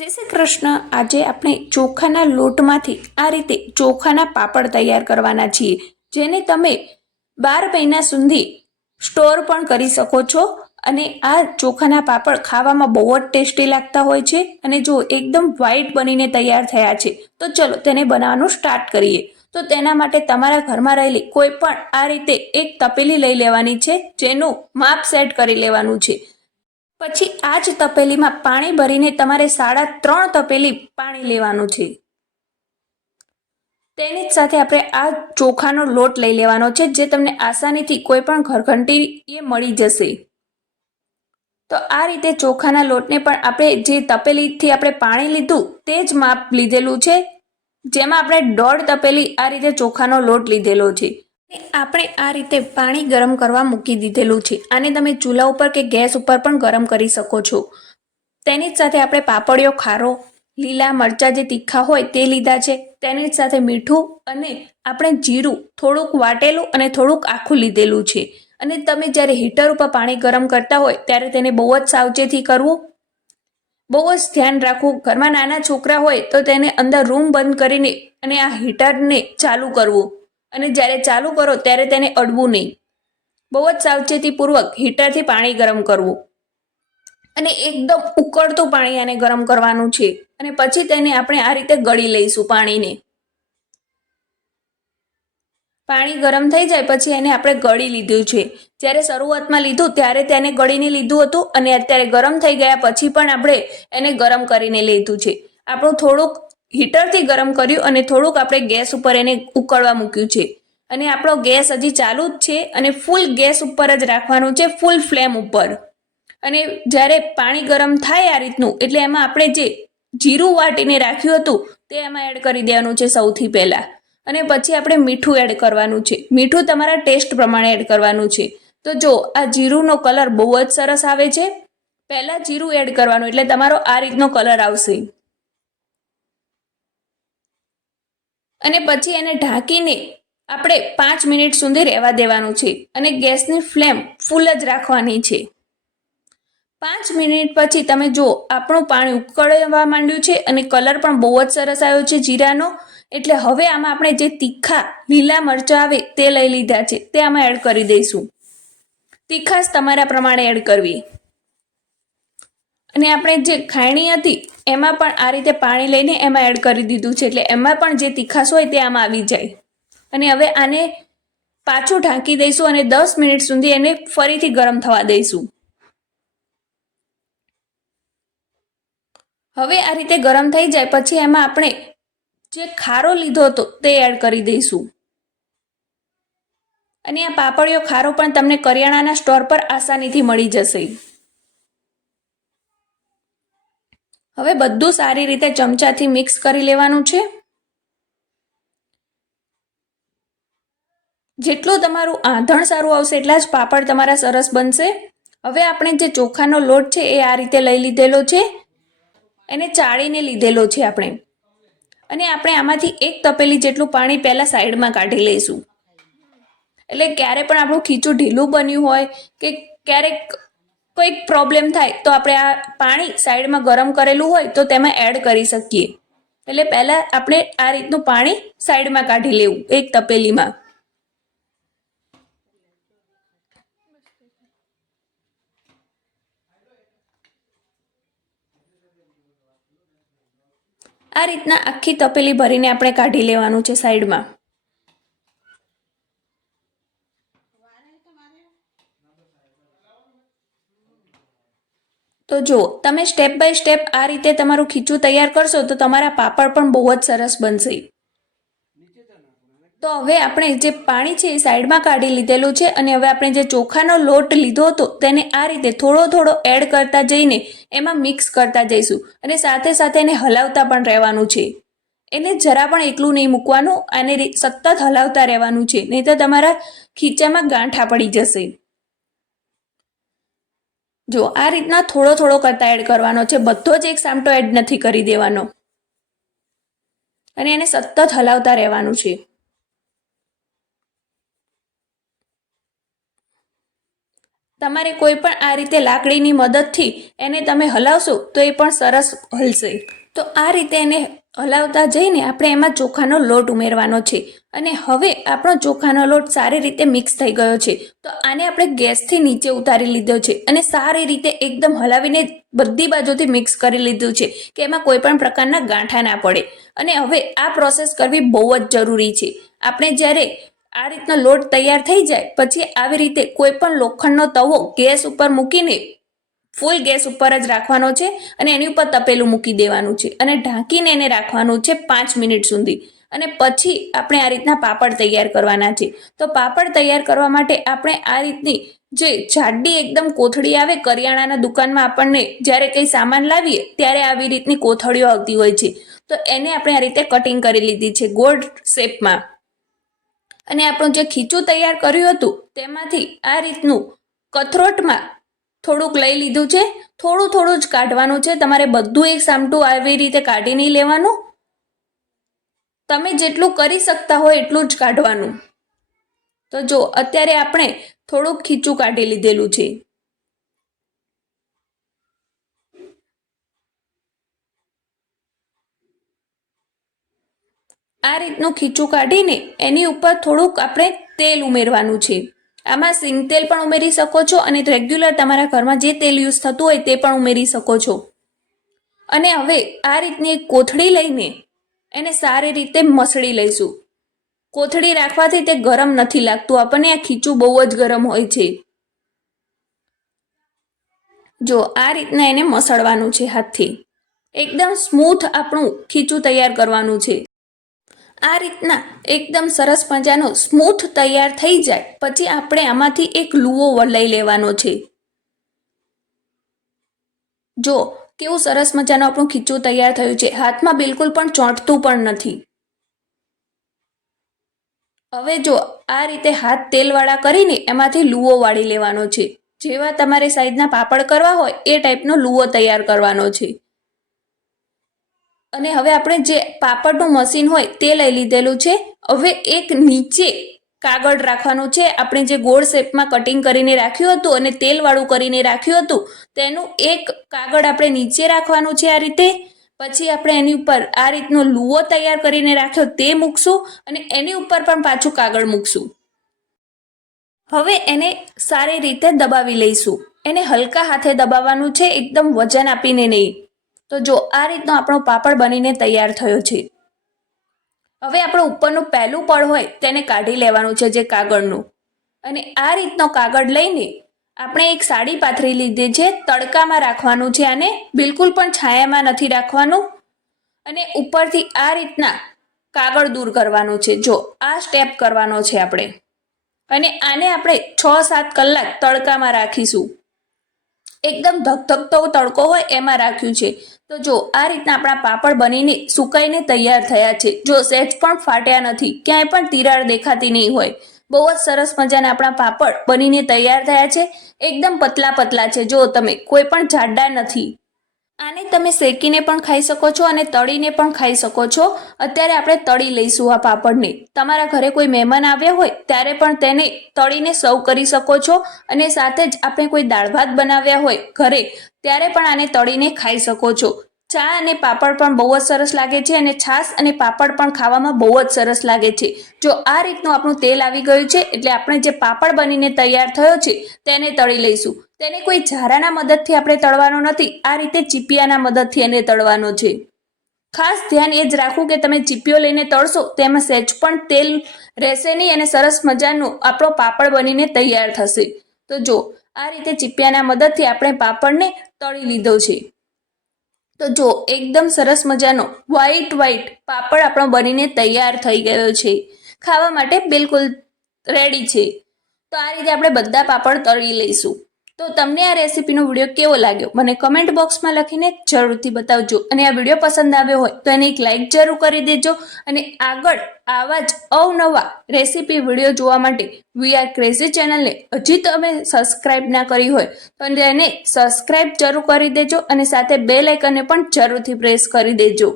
જય શ્રી કૃષ્ણ। આજે આપણે ચોખાના લોટમાંથી આ રીતે ચોખાના પાપડ તૈયાર કરવાના છીએ, જેને તમે 12 મહિના સુધી સ્ટોર પણ કરી શકો છો। અને આ ચોખાના પાપડ ખાવામાં બહુ જ ટેસ્ટી લાગતા હોય છે અને જો એકદમ વ્હાઈટ બનીને તૈયાર થયા છે તો ચલો તેને બનાવવાનું સ્ટાર્ટ કરીએ। તો તેના માટે તમારા ઘરમાં રહેલી કોઈ પણ આ રીતે એક તપેલી લઈ લેવાની છે, જેનું માપ સેટ કરી લેવાનું છે। પછી આ જ તપેલીમાં પાણી ભરીને તમારે 3.5 તપેલી પાણી લેવાનું છે। તેની જ સાથે આપણે આ ચોખાનો લોટ લઈ લેવાનો છે, જે તમને આસાનીથી કોઈ પણ ઘરઘંટીએ મળી જશે। તો આ રીતે ચોખાના લોટને પણ આપણે જે તપેલીથી આપણે પાણી લીધું તે જ માપ લીધેલું છે, જેમાં આપણે 1.5 તપેલી આ રીતે ચોખાનો લોટ લીધેલો છે। આપણે આ રીતે પાણી ગરમ કરવા મૂકી દીધેલું છે। આને તમે ચૂલા ઉપર કે ગેસ ઉપર પણ ગરમ કરી શકો છો। તેની જ સાથે આપણે પાપડીઓ ખારો, લીલા મરચાં જે તીખા હોય તે લીધા છે, તેની જ સાથે મીઠું અને આપણે જીરું થોડુંક વાટેલું અને થોડુંક આખું લીધેલું છે। અને તમે જ્યારે હીટર ઉપર પાણી ગરમ કરતા હોય ત્યારે તેને બહુ જ સાવચેતી કરવું, બહુ જ ધ્યાન રાખવું। ઘરમાં નાના છોકરા હોય તો તેને અંદર રૂમ બંધ કરીને અને આ હીટરને ચાલુ કરવું, અને જ્યારે ચાલુ કરો ત્યારે તેને અડવું નહીં। બહુ જ સાવચેતીપૂર્વક હીટરથી પાણી ગરમ કરવું અને એકદમ ઉકળતું પાણી આને ગરમ કરવાનું છે। અને પછી તેને આપણે આ રીતે ગળી લઈશું। પાણી ગરમ થઈ જાય પછી એને આપણે ગળી લીધું છે। જ્યારે શરૂઆતમાં લીધું ત્યારે તેને ગળીને લીધું હતું અને અત્યારે ગરમ થઈ ગયા પછી પણ આપણે એને ગરમ કરીને લીધું છે। આપણું થોડુંક હીટરથી ગરમ કર્યું અને થોડુંક આપણે ગેસ ઉપર એને ઉકળવા મૂક્યું છે। અને આપણો ગેસ હજી ચાલુ જ છે અને ફૂલ ગેસ ઉપર જ રાખવાનું છે, ફૂલ ફ્લેમ ઉપર। અને જ્યારે પાણી ગરમ થાય આ રીતનું, એટલે એમાં આપણે જે જીરું વાટીને રાખ્યું હતું તે એમાં એડ કરી દેવાનું છે સૌથી પહેલાં। અને પછી આપણે મીઠું એડ કરવાનું છે। મીઠું તમારા ટેસ્ટ પ્રમાણે એડ કરવાનું છે। તો જો આ જીરુંનો કલર બહુ જ સરસ આવે છે। પહેલાં જીરું એડ કરવાનું એટલે તમારો આ રીતનો કલર આવશે। અને પછી એને ઢાંકીને આપણે 5 મિનિટ સુધી રહેવા દેવાનું છે અને ગેસની ફ્લેમ ફૂલ જ રાખવાની છે। 5 મિનિટ પછી તમે જો આપણું પાણી ઉકળવા માંડ્યું છે અને કલર પણ બહુ જ સરસ આવ્યો છે જીરાનો। એટલે હવે આમાં આપણે જે તીખા લીલા મરચાં આવે તે લઈ લીધા છે, તે આમાં એડ કરી દઈશું। તીખાશ તમારા પ્રમાણે એડ કરવી। અને આપણે જે ખાયણી હતી એમાં પણ આ રીતે પાણી લઈને એમાં એડ કરી દીધું છે, એટલે એમાં પણ જે તીખાશ હોય તે આમાં આવી જાય। અને હવે આને પાછું ઢાંકી દઈશું અને 10 મિનિટ સુધી એને ફરીથી ગરમ થવા દઈશું। હવે આ રીતે ગરમ થઈ જાય પછી એમાં આપણે જે ખારો લીધો હતો તે એડ કરી દઈશું। અને આ પાપડીઓ ખારો પણ તમને કરિયાણાના સ્ટોર પર આસાનીથી મળી જશે। હવે બધું સારી રીતે ચમચાથી મિક્સ કરી લેવાનું છે। જેટલું તમારું આંધણ સારું આવશે એટલા જ પાપડ તમારા સરસ બનશે। હવે આપણે જે ચોખાનો લોટ છે એ આ રીતે લઈ લીધેલો છે, એને ચાળીને લીધેલો છે આપણે। અને આપણે આમાંથી 1 તપેલી જેટલું પાણી પહેલાં સાઈડમાં કાઢી લઈશું। એટલે ક્યારે પણ આપણું ખીચું ઢીલું બન્યું હોય કે ક્યારેક કોઈક પ્રોબ્લેમ થાય તો આપણે આ પાણી સાઈડમાં ગરમ કરેલું હોય તો તેમાં એડ કરી શકીએ। એટલે પહેલાં આપણે આ રીતનું પાણી સાઈડમાં કાઢી લેવું એક તપેલીમાં। આ રીતના આખી તપેલી ભરીને આપણે કાઢી લેવાનું છે સાઈડમાં। તો જો તમે સ્ટેપ બાય સ્ટેપ આ રીતે તમારું ખીચું તૈયાર કરશો તો તમારા પાપડ પણ બહુ જ સરસ બનશે। તો હવે આપણે જે પાણી છે એ સાઈડમાં કાઢી લીધેલું છે અને હવે આપણે જે ચોખાનો લોટ લીધો હતો તેને આ રીતે થોડો થોડો એડ કરતા જઈને એમાં મિક્સ કરતા જઈશું અને સાથે સાથે એને હલાવતા પણ રહેવાનું છે। એને જરા પણ એકલું નહીં મૂકવાનું, આને સતત હલાવતા રહેવાનું છે, નહીં તો તમારા ખીચામાં ગાંઠા પડી જશે। જો આ રીતના થોડો થોડો કરતા એડ કરવાનો છે, બધો જ એક સામટો એડ નથી કરી દેવાનો અને એને સતત હલાવતા રહેવાનું છે। તમારે કોઈ પણ આ રીતે લાકડીની મદદથી એને તમે હલાવશો તો એ પણ સરસ હલશે. તો આ રીતે એને હલાવતા જઈને આપણે એમાં ચોખાનો લોટ ઉમેરવાનો છે અને હવે આપણો ચોખાનો લોટ સારી રીતે મિક્સ થઈ ગયો છે. તો આને આપણે ગેસથી નીચે ઉતારી લીધો છે અને સારી રીતે એકદમ હલાવીને બધી બાજુથી મિક્સ કરી લીધું છે કે એમાં કોઈ પણ પ્રકારના ગાંઠા ના પડે. અને હવે આ પ્રોસેસ કરવી બહુ જ જરૂરી છે. આપણે જ્યારે આ રીતનો લોટ તૈયાર થઈ જાય પછી આવી રીતે કોઈ પણ લોખંડનો તવો ગેસ ઉપર મૂકીને ફૂલ ગેસ ઉપર જ રાખવાનો છે અને એની ઉપર તપેલું મૂકી દેવાનું છે અને ઢાંકીને એને રાખવાનું છે 5 મિનિટ સુધી. અને પછી આપણે આ રીતના પાપડ તૈયાર કરવાના છે. તો પાપડ તૈયાર કરવા માટે આપણે આ રીતની જે જાડી એકદમ કોથળી આવે કરિયાણાના દુકાનમાં આપણને જ્યારે કંઈ સામાન લાવીએ ત્યારે આવી રીતની કોથળીઓ આવતી હોય છે. તો એને આપણે આ રીતે કટિંગ કરી લીધી છે ગોળ શેપમાં. અને આપણું જે ખીચું તૈયાર કર્યું હતું તેમાંથી આ રીતનું કથરોટમાં થોડુંક લઈ લીધું છે. થોડું થોડું જ કાઢવાનું છે, તમારે બધું એક સામટું આવી રીતે કાઢી નહીં લેવાનું. તમે જેટલું કરી શકતા હોય એટલું જ કાઢવાનું. તો જો અત્યારે આપણે થોડુંક ખીચું કાઢી લીધેલું છે. આ રીતનું ખીચું કાઢીને એની ઉપર થોડુંક આપણે તેલ ઉમેરવાનું છે. આમાં સિંગ તેલ પણ ઉમેરી શકો છો અને રેગ્યુલર તમારા ઘરમાં જે તેલ યુઝ થતું હોય તે પણ ઉમેરી શકો છો. અને હવે આ રીતની એક કોથળી લઈને એને સારી રીતે મસળી લઈશું. કોથળી રાખવાથી તે ગરમ નથી લાગતું, આપણને આ ખીચું બહુ જ ગરમ હોય છે. જો આ રીતના એને મસળવાનું છે હાથથી. એકદમ સ્મૂથ આપણું ખીચું તૈયાર કરવાનું છે. આ રીતના એકદમ સરસ મજાનો સ્મૂથ તૈયાર થઈ જાય પછી આપણે આમાંથી એક લુવો લઈ લેવાનો છે. જો કેવું સરસ મજાનું આપણું ખીચું તૈયાર થયું છે, હાથમાં બિલકુલ પણ ચોંટતું પણ નથી. હવે જો આ રીતે હાથ તેલવાળા કરીને એમાંથી લુવો વાળી લેવાનો છે. જેવા તમારે સાઈઝના પાપડ કરવા હોય એ ટાઈપનો લુવો તૈયાર કરવાનો છે. અને હવે આપણે જે પાપડનું મશીન હોય તે લઈ લીધેલું છે. હવે એક નીચે કાગળ રાખવાનું છે. આપણે જે ગોળ શેપમાં કટિંગ કરીને રાખ્યું હતું અને તેલવાળું કરીને રાખ્યું હતું તેનું એક કાગળ આપણે નીચે રાખવાનું છે આ રીતે. પછી આપણે એની ઉપર આ રીતનો લુવો તૈયાર કરીને રાખ્યો તે મૂકશું અને એની ઉપર પણ પાછું કાગળ મૂકશું. હવે એને સારી રીતે દબાવી લઈશું. એને હલકા હાથે દબાવવાનું છે, એકદમ વજન આપીને નહીં. તો જો આ રીતનો આપણો પાપડ બનીને તૈયાર થયો છે. હવે આપણું ઉપરનું પહેલું પડ હોય તેને કાઢી લેવાનું છે જે કાગળનું. અને આ રીતનો કાગળ લઈને આપણે એક સાડી પાથરી લીધી છે. તડકામાં રાખવાનું છે આને, બિલકુલ પણ છાયામાં નથી રાખવાનું. અને ઉપરથી આ રીતના કાગળ દૂર કરવાનું છે. જો આ સ્ટેપ કરવાનો છે આપણે. અને આને આપણે 6-7 કલાક તડકામાં રાખીશું. એકદમ ધગધગતો તડકો હોય એમાં રાખ્યું છે. તો જો આ રીતના આપણા પાપડ બનીને સુકાઈને તૈયાર થયા છે. જો સહેજ પણ ફાટ્યા નથી, ક્યાંય પણ તિરાડ દેખાતી નહીં હોય. બહુ જ સરસ મજાના આપણા પાપડ બનીને તૈયાર થયા છે. એકદમ પતલા પતલા છે. જો તમે કોઈ પણ જાડા નથી. આને તમે શેકીને પણ ખાઈ શકો છો અને તળીને પણ ખાઈ શકો છો. અત્યારે આપણે તળી લઈશું આ પાપડને. તમારા ઘરે કોઈ મહેમાન આવ્યા હોય ત્યારે પણ તેને તળીને સર્વ કરી શકો છો. અને સાથે જ આપણે કોઈ દાળ ભાત બનાવ્યા હોય ઘરે ત્યારે પણ આને તળીને ખાઈ શકો છો. ચા અને પાપડ પણ બહુ જ સરસ લાગે છે અને છાશ અને પાપડ પણ ખાવામાં બહુ જ સરસ લાગે છે. જો આ રીતનું આપણું તેલ આવી ગયું છે એટલે આપણે જે પાપડ બનીને તૈયાર થયો છે તેને તળી લઈશું. તેને કોઈ ઝારાના મદદથી આપણે તળવાનો નથી, આ રીતે ચીપિયાના મદદથી એને તળવાનો છે. ખાસ ધ્યાન એ જ રાખવું કે તમે ચીપિયો લઈને તળશો તેમાં સહેજ પણ તેલ રહેશે નહીં અને સરસ મજાનો આપણો પાપડ બનીને તૈયાર થશે. તો જો આ રીતે ચીપિયાના મદદથી આપણે પાપડને તળી લીધો છે. તો જો એકદમ સરસ મજાનો વ્હાઈટ પાપડ આપણો બનીને તૈયાર થઈ ગયો છે. ખાવા માટે બિલકુલ રેડી છે. તો આ રીતે આપણે બધા પાપડ તળી લઈશું. તો તમને આ રેસીપીનો વિડીયો કેવો લાગ્યો મને કમેન્ટ બોક્સમાં લખીને જરૂરથી બતાવજો. અને આ વિડીયો પસંદ આવ્યો હોય તો એને એક લાઇક જરૂર કરી દેજો. અને આગળ આવા જ અવનવા રેસીપી વિડીયો જોવા માટે વી આર ક્રેઝી ચેનલને હજી તમે સબસ્ક્રાઈબ ના કરી હોય તો એને સબસ્ક્રાઈબ જરૂર કરી દેજો અને સાથે બેલ આઇકનને પણ જરૂરથી પ્રેસ કરી દેજો.